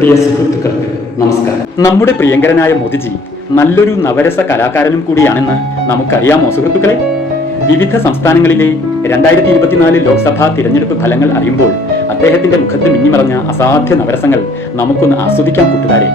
പ്രിയ സുഹൃത്തുക്കൾക്ക് നമസ്കാരം. നമ്മുടെ പ്രിയങ്കരനായ മോദിജി നല്ലൊരു നവരസ കലാകാരനും കൂടിയാണെന്ന് നമുക്കറിയാമോ സുഹൃത്തുക്കളെ? വിവിധ സംസ്ഥാനങ്ങളിലെ 2024 ലോക്സഭാ തിരഞ്ഞെടുപ്പ് ഫലങ്ങൾ അറിയുമ്പോൾ അദ്ദേഹത്തിന്റെ മുഖത്ത് മിന്നിമറഞ്ഞ അസാധ്യ നവരസങ്ങൾ നമുക്കൊന്ന് ആസ്വദിക്കാം കൂട്ടുകാരെ.